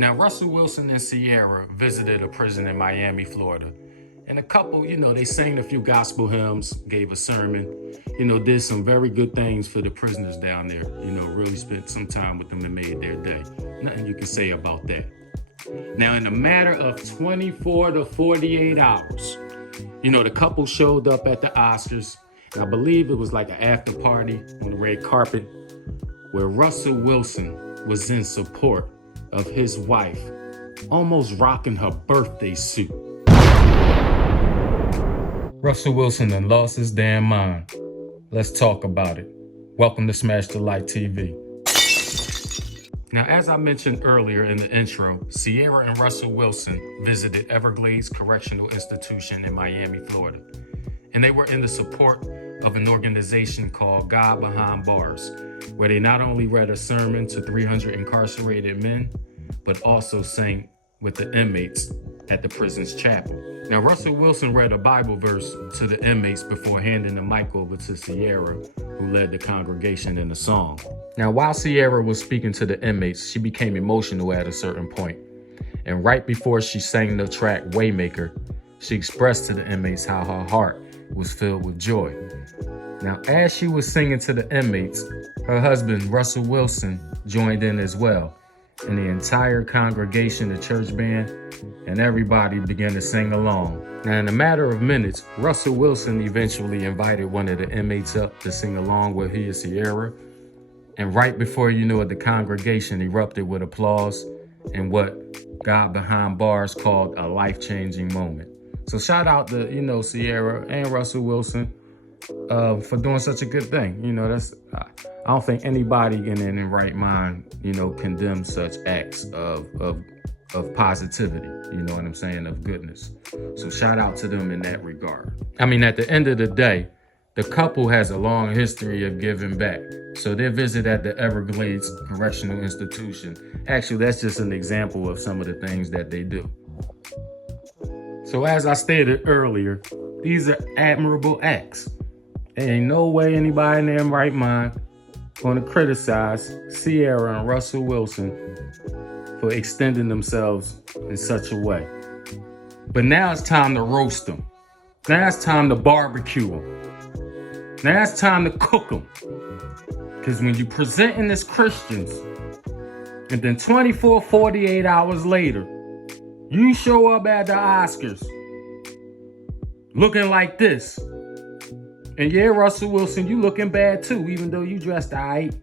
Now, Russell Wilson and Ciara visited a prison in Miami, Florida. And the couple, they sang a few gospel hymns, gave a sermon, did some very good things for the prisoners down there. Really spent some time with them and made their day. Nothing you can say about that. Now, in a matter of 24 to 48 hours, the couple showed up at the Oscars. And I believe it was like an after party on the red carpet where Russell Wilson was in support of his wife, almost rocking her birthday suit. Russell Wilson done lost his damn mind. Let's talk about it. Welcome to SmashDaLikeTV. Now, as I mentioned earlier in the intro, Ciara and Russell Wilson visited Everglades Correctional Institution in Miami, Florida. And they were in the support of an organization called God Behind Bars, where they not only read a sermon to 300 incarcerated men, but also sang with the inmates at the prison's chapel. Now, Russell Wilson read a Bible verse to the inmates before handing the mic over to Ciara, who led the congregation in the song. Now, while Ciara was speaking to the inmates, she became emotional at a certain point. And right before she sang the track Waymaker, she expressed to the inmates how her heart was filled with joy. Now, as she was singing to the inmates, her husband, Russell Wilson, joined in as well. And the entire congregation, the church band, and everybody began to sing along. Now, in a matter of minutes, Russell Wilson eventually invited one of the inmates up to sing along with he and Ciara. And right before you knew it, the congregation erupted with applause in what God Behind Bars called a life-changing moment. So shout out to, Ciara and Russell Wilson for doing such a good thing. I don't think anybody in their right mind, condemns such acts of positivity, of goodness. So shout out to them in that regard. I mean, at the end of the day, the couple has a long history of giving back. So their visit at the Everglades Correctional Institution, actually, that's just an example of some of the things that they do. So as I stated earlier, these are admirable acts. There ain't no way anybody in their right mind going to criticize Ciara and Russell Wilson for extending themselves in such a way. But now it's time to roast them. Now it's time to barbecue them. Now it's time to cook them. Because when you presenting as Christians, and then 24, 48 hours later, you show up at the Oscars looking like this. And yeah, Russell Wilson, you looking bad too, even though you dressed all right.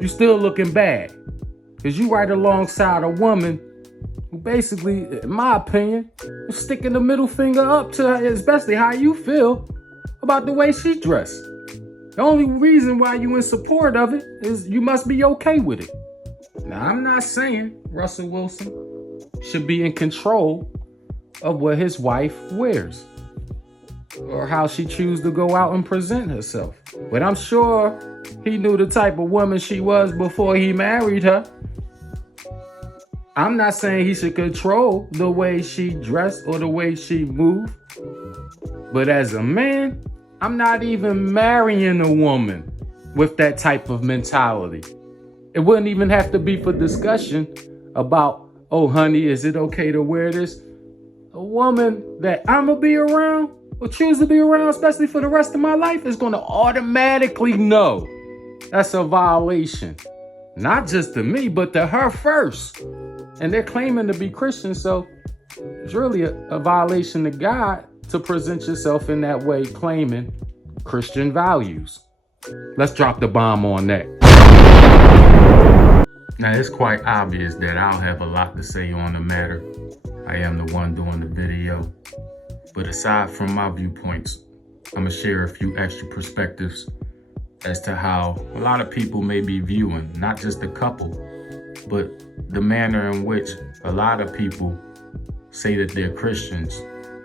You still looking bad. Because you right alongside a woman who basically, in my opinion, is sticking the middle finger up to her, especially how you feel about the way she dressed. The only reason why you in support of it is you must be okay with it. Now, I'm not saying Russell Wilson should be in control of what his wife wears or how she chooses to go out and present herself. But I'm sure he knew the type of woman she was before he married her. I'm not saying he should control the way she dressed or the way she moved. But as a man, I'm not even marrying a woman with that type of mentality. It wouldn't even have to be for discussion about, oh, honey, is it okay to wear this? A woman that I'm going to be around or choose to be around, especially for the rest of my life, is going to automatically know that's a violation. Not just to me, but to her first. And they're claiming to be Christian, so it's really a violation to God to present yourself in that way, claiming Christian values. Let's drop the bomb on that. Now, it's quite obvious that I'll have a lot to say on the matter. I am the one doing the video. But aside from my viewpoints, I'm going to share a few extra perspectives as to how a lot of people may be viewing not just the couple, but the manner in which a lot of people say that they're Christians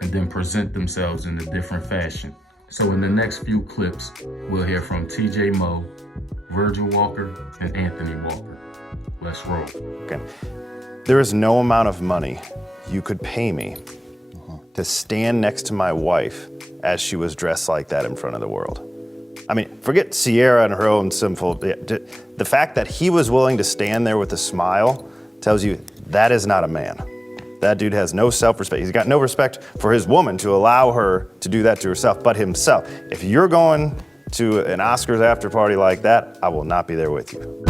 and then present themselves in a different fashion. So in the next few clips, we'll hear from TJ Moe, Virgil Walker, and Anthony Walker. Let's roll. Okay. There is no amount of money you could pay me to stand next to my wife as she was dressed like that in front of the world. I mean, forget Ciara and her own sinful, the fact that he was willing to stand there with a smile tells you That is not a man. That dude has no self-respect. He's got no respect for his woman to allow her to do that to herself, but himself. If you're going to an Oscars after party like that, I will not be there with you.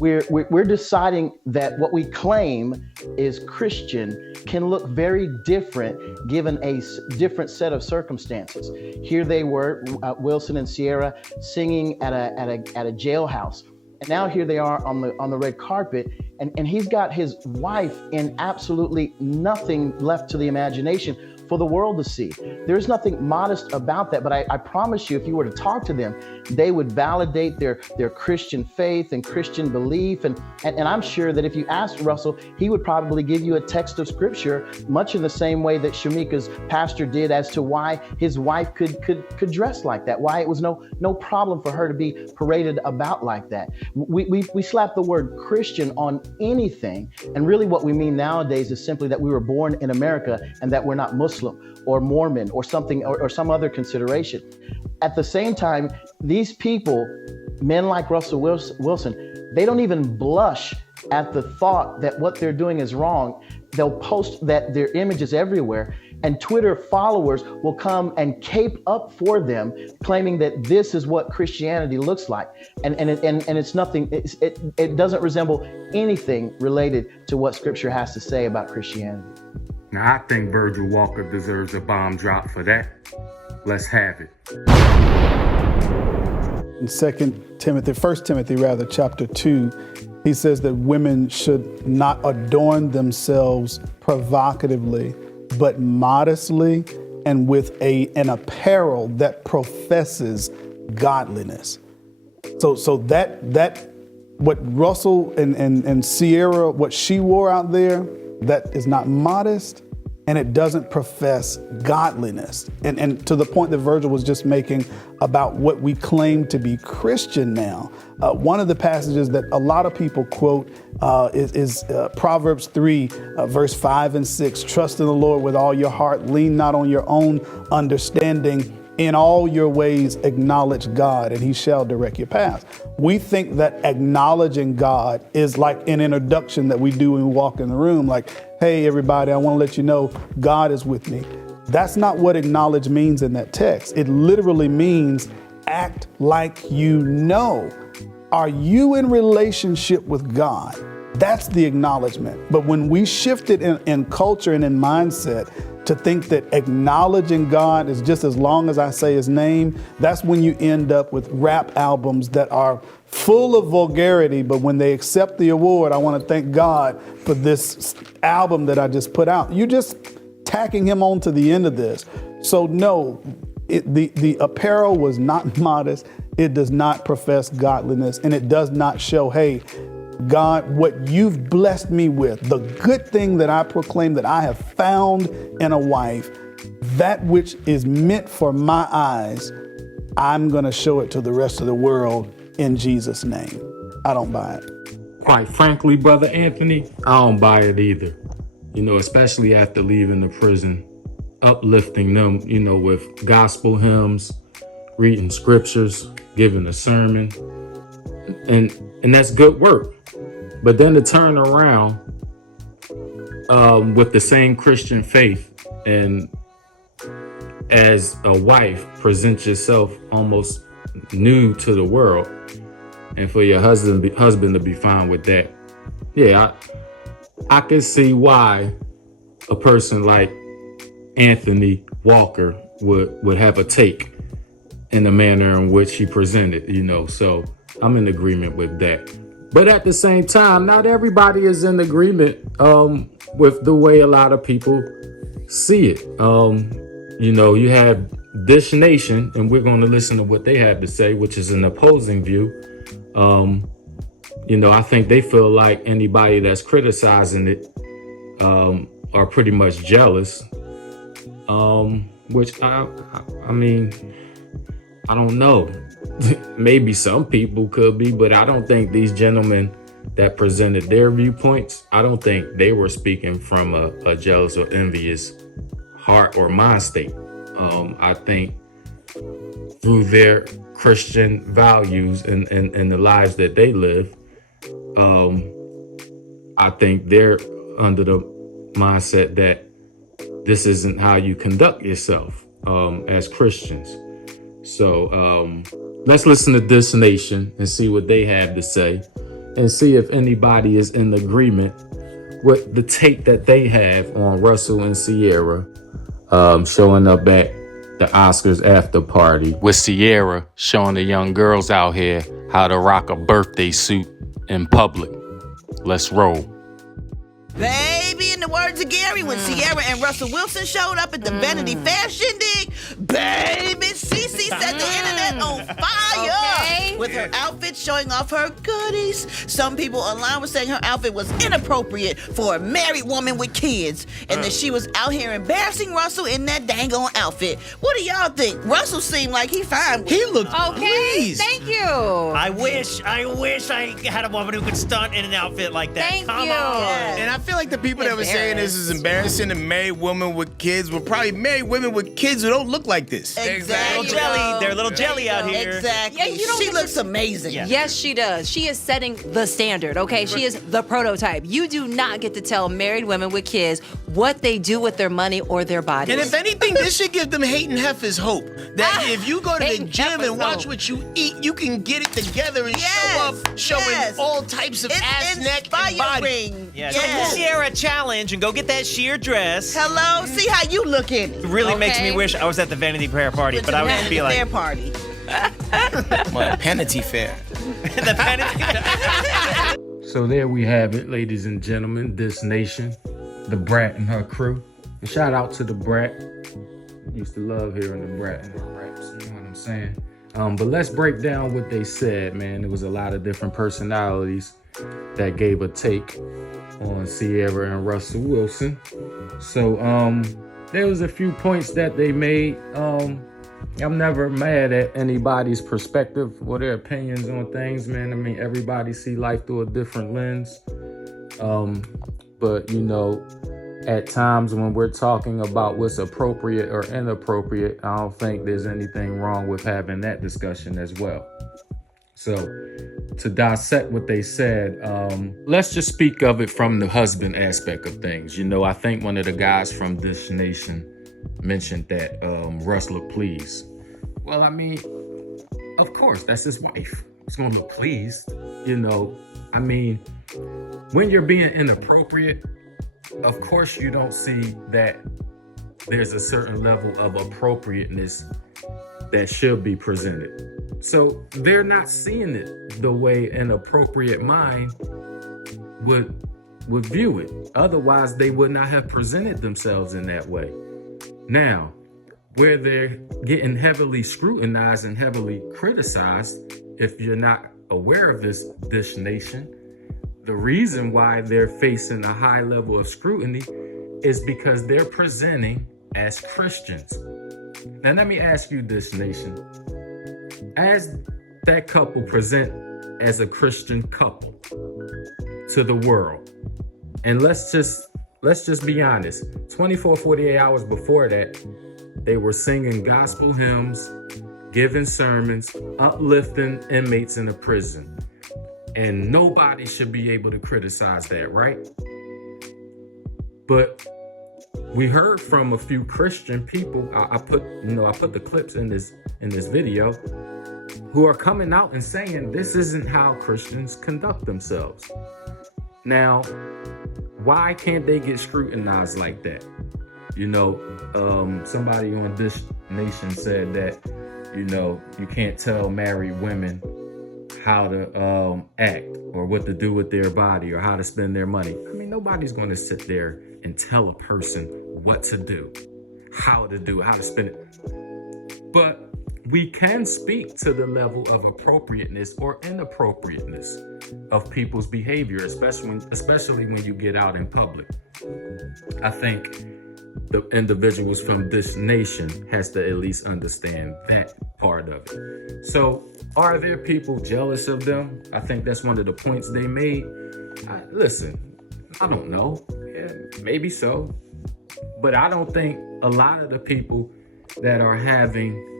We're deciding that what we claim is Christian can look very different given a different set of circumstances. Here they were, Wilson and Ciara, singing at a jailhouse. And now here they are on the red carpet, and he's got his wife in absolutely nothing left to the imagination for the world to see. There's nothing modest about that, but I promise you, if you were to talk to them, they would validate their Christian faith and Christian belief. And I'm sure that if you asked Russell, he would probably give you a text of scripture, much in the same way that Shamika's pastor did, as to why his wife could dress like that, why it was no problem for her to be paraded about like that. We slap the word Christian on anything, and really what we mean nowadays is simply that we were born in America and that we're not Muslim or Mormon or something or some other consideration. At the same time, these people, men like Russell Wilson, they don't even blush at the thought that what they're doing is wrong. They'll post their images everywhere, and Twitter followers will come and cape up for them, claiming that this is what Christianity looks like. And it's nothing, it doesn't resemble anything related to what Scripture has to say about Christianity. Now, I think Virgil Walker deserves a bomb drop for that. Let's have it. In 1 Timothy chapter 2, he says that women should not adorn themselves provocatively, but modestly and with an apparel that professes godliness. So that what Russell and Ciara, what she wore out there, that is not modest, and it doesn't profess godliness. And to the point that Virgil was just making about what we claim to be Christian now, one of the passages that a lot of people quote is Proverbs 3, verse 5 and 6. Trust in the Lord with all your heart, lean not on your own understanding. In all your ways acknowledge God, and he shall direct your path. We think that acknowledging God is like an introduction that we do when we walk in the room, like, hey, everybody, I want to let you know God is with me. That's not what acknowledge means in that text. It literally means act like you know. Are you in relationship with God? That's the acknowledgement. But when we shift it in culture and in mindset to think that acknowledging God is just as long as I say his name, that's when you end up with rap albums that are full of vulgarity, but when they accept the award, I want to thank God for this album that I just put out. You're just tacking him on to the end of this. So no, the apparel was not modest. It does not profess godliness, and it does not show, hey, God, what you've blessed me with, the good thing that I proclaim that I have found in a wife, that which is meant for my eyes, I'm going to show it to the rest of the world in Jesus' name. I don't buy it. Quite frankly, Brother Anthony, I don't buy it either. You know, especially after leaving the prison, uplifting them, you know, with gospel hymns, reading scriptures, giving a sermon, and that's good work. But then to turn around with the same Christian faith and as a wife present yourself almost new to the world, and for your husband to be fine with that, yeah, I can see why a person like Anthony Walker would have a take in the manner in which he presented, you know. So I'm in agreement with that. But at the same time, not everybody is in agreement with the way a lot of people see it. You know, you have Dish Nation, and we're going to listen to what they have to say, which is an opposing view. You know, I think they feel like anybody that's criticizing it are pretty much jealous, which I mean, I don't know. Maybe some people could be, but I don't think these gentlemen that presented their viewpoints, I don't think they were speaking from a jealous or envious heart or mind state. I think through their Christian values and the lives that they live, I think they're under the mindset that this isn't how you conduct yourself as Christians. So let's listen to This Nation and see what they have to say, and see if anybody is in agreement with the take that they have on Russell and Ciara showing up at the Oscars after party, with Ciara showing the young girls out here how to rock a birthday suit in public. Let's roll. Baby, in the words of Gary, when Ciara and Russell Wilson showed up at the Vanity Fair shindig, baby, Cece set the internet on fire with her outfit showing off her goodies. Some people online were saying her outfit was inappropriate for a married woman with kids, and that she was out here embarrassing Russell in that dang on outfit. What do y'all think? Russell seemed like he fine. He looked pleased. Thank you. I wish I had a woman who could stunt in an outfit like that. Thank Come you. on. And I feel like the people that were saying this is embarrassing to married women with kids were probably married women with kids who don't look like this. Exactly. They're a little jelly out here. Exactly. Yeah, you don't she get looks amazing. Yeah. Yes, she does. She is setting the standard, okay? She is the prototype. You do not get to tell married women with kids what they do with their money or their bodies. And if anything, this should give them hating heifers hope. That if you go to the Hating gym heifers and watch hope. what you eat, you can get it together and show up showing all types of It's ass, neck, and body. inspiring. Yeah, take the Ciara challenge and go get that sheer dress. Hello, see how you looking. It really makes me wish I was at the Vanity Fair party, but I would be like Fair party. Well, Penalty Fair. the Vanity. So there we have it, ladies and gentlemen. This Nation, the Brat and her crew. And shout out to the Brat. Used to love hearing the Brat and her raps. You know what I'm saying? But let's break down what they said, man. There was a lot of different personalities that gave a take on Ciara and Russell Wilson. So there was a few points that they made. I'm never mad at anybody's perspective or their opinions on things, man. I mean, everybody see life through a different lens. But, you know, at times when we're talking about what's appropriate or inappropriate, I don't think there's anything wrong with having that discussion as well. So to dissect what they said, let's just speak of it from the husband aspect of things. You know, I think one of the guys from This Nation mentioned that Russ looked pleased. Well, I mean, of course, that's his wife. He's gonna look pleased. You know, I mean, when you're being inappropriate, of course you don't see that there's a certain level of appropriateness that should be presented. So they're not seeing it the way an appropriate mind would view it. Otherwise, they would not have presented themselves in that way. Now, where they're getting heavily scrutinized and heavily criticized, if you're not aware of this nation, the reason why they're facing a high level of scrutiny is because they're presenting as Christians. Now, let me ask you this, nation. As that couple present as a Christian couple to the world, and let's just be honest, 24, 48 hours before that, they were singing gospel hymns, giving sermons, uplifting inmates in a prison. And nobody should be able to criticize that, right? But we heard from a few Christian people. I put the clips in this video, who are coming out and saying this isn't how Christians conduct themselves. Now, why can't they get scrutinized like that? You know, somebody on This Nation said that, you know, you can't tell married women how to act or what to do with their body or how to spend their money. I mean, nobody's going to sit there and tell a person what to do, how to do it, how to spend it. But we can speak to the level of appropriateness or inappropriateness of people's behavior, especially when you get out in public. I think the individuals from This Nation has to at least understand that part of it. So are there people jealous of them? I think that's one of the points they made. Listen, I don't know. Yeah, maybe so. But I don't think a lot of the people that are having,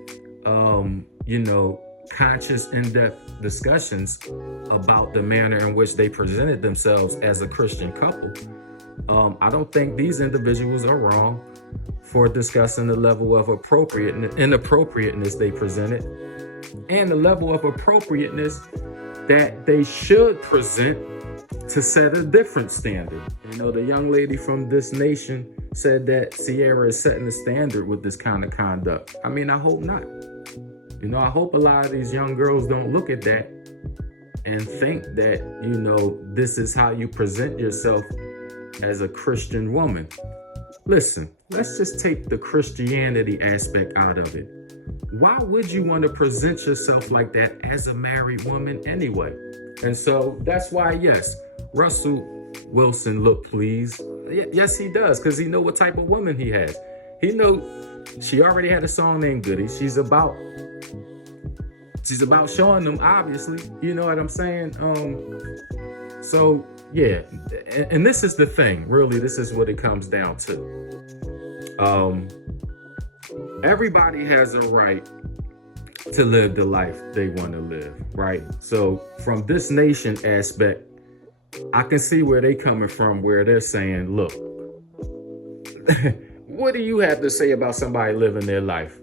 conscious, in-depth discussions about the manner in which they presented themselves as a Christian couple. I don't think these individuals are wrong for discussing the level of inappropriateness they presented and the level of appropriateness that they should present to set a different standard. You know, the young lady from This Nation said that Ciara is setting the standard with this kind of conduct. I mean, I hope not. You know, I hope a lot of these young girls don't look at that and think that, you know, this is how you present yourself as a Christian woman. Listen, let's just take the Christianity aspect out of it. Why would you want to present yourself like that as a married woman anyway? And so that's why, yes, Russell Wilson look pleased. Yes, he does, because he know what type of woman he has. He know she already had a song named Goody. She's about showing them, obviously. You know what I'm saying? So yeah, and this is the thing. Really, this is what it comes down to. Everybody has a right to live the life they want to live, right? So from This Nation aspect, I can see where they coming from, where they're saying, look, what do you have to say about somebody living their life?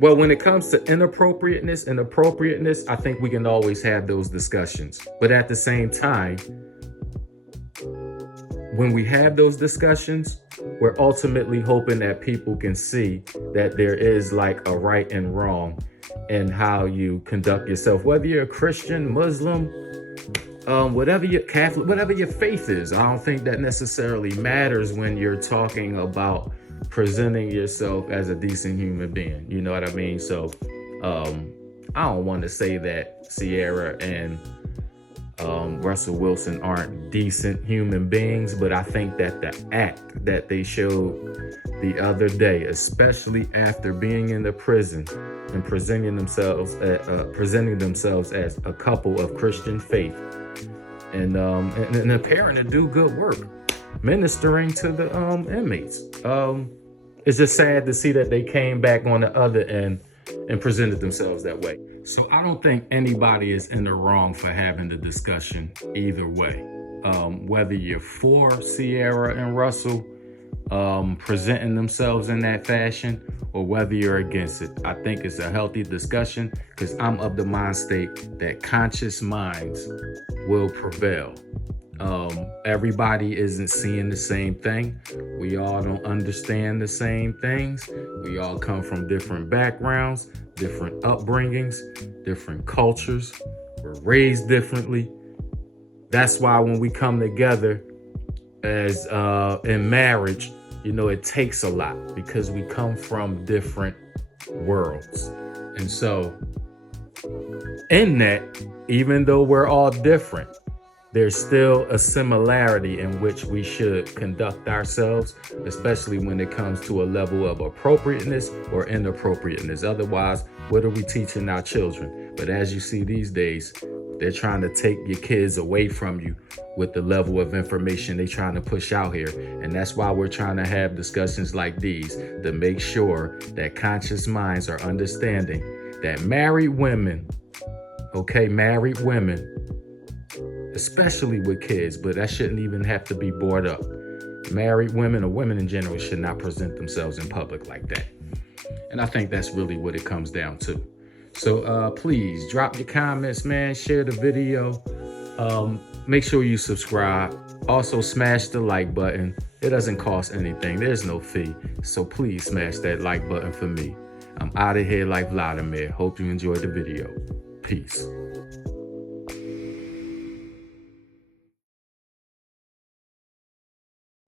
Well, when it comes to inappropriateness and appropriateness, I think we can always have those discussions. But at the same time, when we have those discussions, we're ultimately hoping that people can see that there is like a right and wrong in how you conduct yourself, whether you're a Christian, Muslim, whatever your Catholic, whatever your faith is. I don't think that necessarily matters when you're talking about presenting yourself as a decent human being. You know what I mean? So I don't want to say that Ciara and Russell Wilson aren't decent human beings, but I think that the act that they showed the other day, especially after being in the prison and presenting themselves as a couple of Christian faith and appearing to do good work, ministering to the inmates. It's just sad to see that they came back on the other end and presented themselves that way. So I don't think anybody is in the wrong for having the discussion either way. Whether you're for Ciara and Russell presenting themselves in that fashion or whether you're against it, I think it's a healthy discussion because I'm of the mind state that conscious minds will prevail. Everybody isn't seeing the same thing. We all don't understand the same things. We all come from different backgrounds, different upbringings, different cultures. We're raised differently. That's why when we come together as in marriage, you know, it takes a lot because we come from different worlds. And so in that, even though we're all different, there's still a similarity in which we should conduct ourselves, especially when it comes to a level of appropriateness or inappropriateness. Otherwise, what are we teaching our children? But as you see these days, they're trying to take your kids away from you with the level of information they're trying to push out here. And that's why we're trying to have discussions like these to make sure that conscious minds are understanding that married women, especially with kids, but that shouldn't even have to be brought up. Married women or women in general should not present themselves in public like that. And I think that's really what it comes down to. So please drop your comments, man. Share the video. Make sure you subscribe. Also smash the like button. It doesn't cost anything. There's no fee. So please smash that like button for me. I'm out of here like Vladimir. Hope you enjoyed the video. Peace.